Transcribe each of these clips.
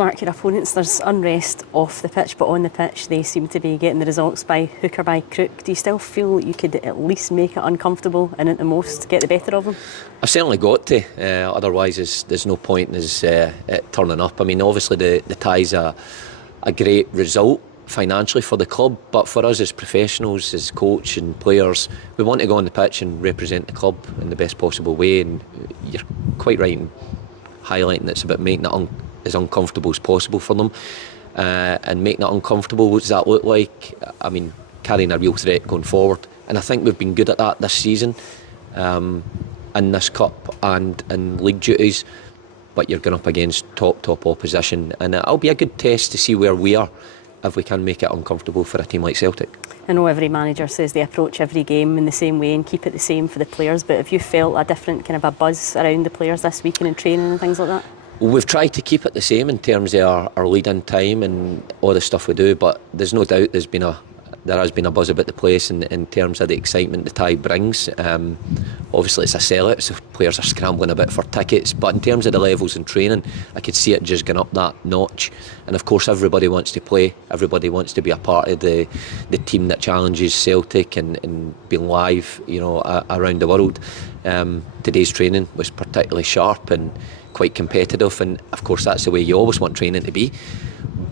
Mark, your opponents, there's unrest off the pitch, but on the pitch they seem to be getting the results by hook or by crook. Do you still feel you could at least make it uncomfortable and at the most get the better of them? I've certainly got to, otherwise there's no point in us turning up. I mean, obviously the tie's a great result financially for the club, but for us as professionals, as coach and players, we want to go on the pitch and represent the club in the best possible way, and you're quite right in highlighting it's about making it as uncomfortable as possible for them, and making it uncomfortable, what does that look like? I mean, carrying a real threat going forward, and I think we've been good at that this season, in this cup and in league duties, but you're going up against top opposition, and it'll be a good test to see where we are if we can make it uncomfortable for a team like Celtic. I know every manager says they approach every game in the same way and keep it the same for the players, but have you felt a different kind of a buzz around the players this weekend in training and things like that? Well, we've tried to keep it the same in terms of our lead-in time and all the stuff we do, but there's no doubt there has been a buzz about the place in terms of the excitement the tie brings. Obviously it's a sellout, so players are scrambling a bit for tickets, but in terms of the levels in training, I could see it just going up that notch, and of course everybody wants to play, everybody wants to be a part of the team that challenges Celtic and being live, around the world. Today's training was particularly sharp and quite competitive, and of course that's the way you always want training to be,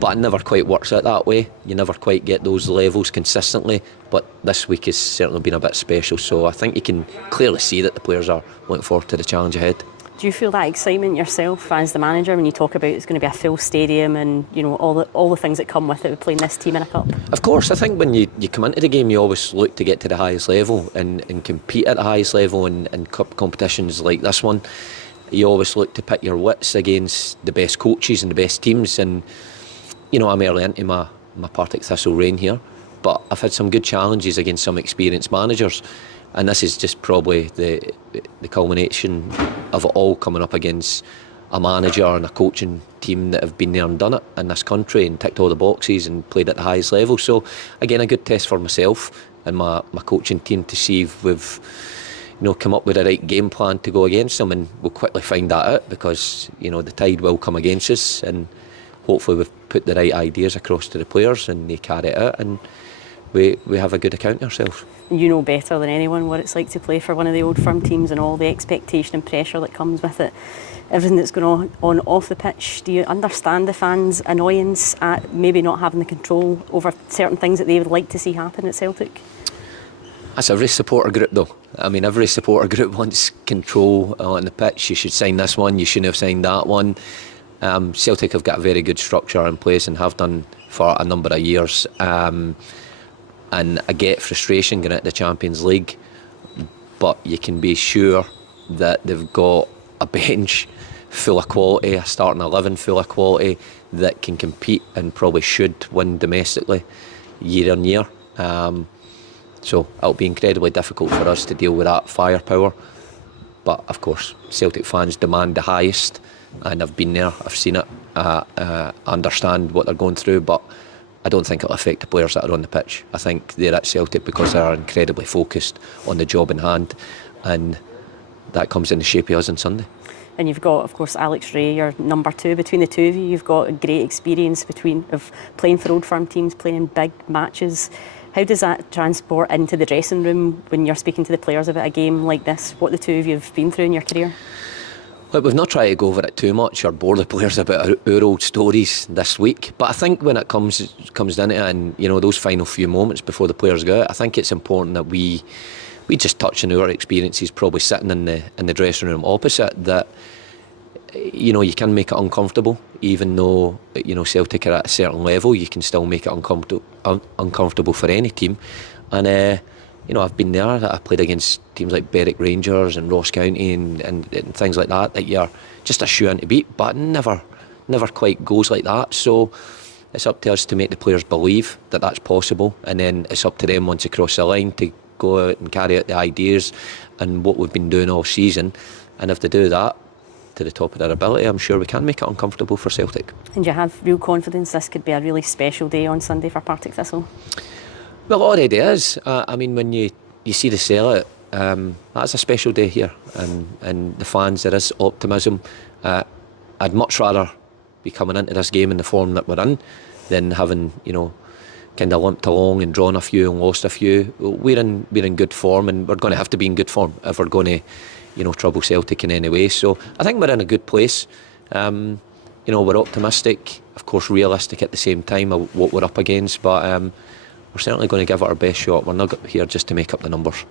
but it never quite works out that way. You never quite get those levels consistently, but this week has certainly been a bit special, so I think you can clearly see that the players are looking forward to the challenge ahead. Do you feel that excitement yourself as the manager when you talk about it's going to be a full stadium and all the things that come with it with playing this team in a cup? Of course, I think when you come into the game you always look to get to the highest level and compete at the highest level in cup competitions like this one. You always look to pit your wits against the best coaches and the best teams, and I'm early into my Partick Thistle reign here, but I've had some good challenges against some experienced managers, and this is just probably the culmination of it all, coming up against a manager and a coaching team that have been there and done it in this country and ticked all the boxes and played at the highest level. So again, a good test for myself and my coaching team to see if we've come up with the right game plan to go against them, and we'll quickly find that out, because the tide will come against us, and hopefully we've put the right ideas across to the players and they carry it out, and we have a good account of ourselves. You know better than anyone what it's like to play for one of the old firm teams and all the expectation and pressure that comes with it, everything that's going on off the pitch. Do you understand the fans' annoyance at maybe not having the control over certain things that they would like to see happen at Celtic? That's every supporter group though. I mean, every supporter group wants control on the pitch. You should sign this one, you shouldn't have signed that one. Celtic have got a very good structure in place and have done for a number of years, and I get frustration going into the Champions League, but you can be sure that they've got a bench full of quality, a starting 11 full of quality that can compete and probably should win domestically year on year. So it'll be incredibly difficult for us to deal with that firepower, but of course Celtic fans demand the highest, and I've been there, I've seen it, understand what they're going through, but I don't think it'll affect the players that are on the pitch. I think they're at Celtic because they're incredibly focused on the job in hand, and that comes in the shape of us on Sunday. And you've got, of course, Alex Rae, your number two. Between the two of you, you've got a great experience of playing for old firm teams, playing in big matches. How does that transport into the dressing room when you're speaking to the players about a game like this? What the two of you have been through in your career? Well, we've not tried to go over it too much or bore the players about our old stories this week, but I think when it comes down to it, and those final few moments before the players go out, I think it's important that we just touch on our experiences, probably sitting in the dressing room opposite, that you can make it uncomfortable, even though Celtic are at a certain level. You can still make it uncomfortable for any team, and I've been there. I played against teams like Berwick Rangers and Ross County and things like that you're just a shoe-in to beat, but never quite goes like that. So it's up to us to make the players believe that that's possible, and then it's up to them once they cross the line to go out and carry out the ideas and what we've been doing all season, and if they do that to the top of their ability, I'm sure we can make it uncomfortable for Celtic. And you have real confidence this could be a really special day on Sunday for Partick Thistle? Well, it already is. I mean, when you see the sellout, that's a special day here, and the fans, there is optimism. I'd much rather be coming into this game in the form that we're in, than having, you know, kind of limped along and drawn a few and lost a few. We're in good form, and we're going to have to be in good form if we're going to, you know, trouble Celtic in any way. So I think we're in a good place. You know, we're optimistic, of course realistic at the same time of what we're up against, but we're certainly going to give it our best shot. We're not here just to make up the numbers.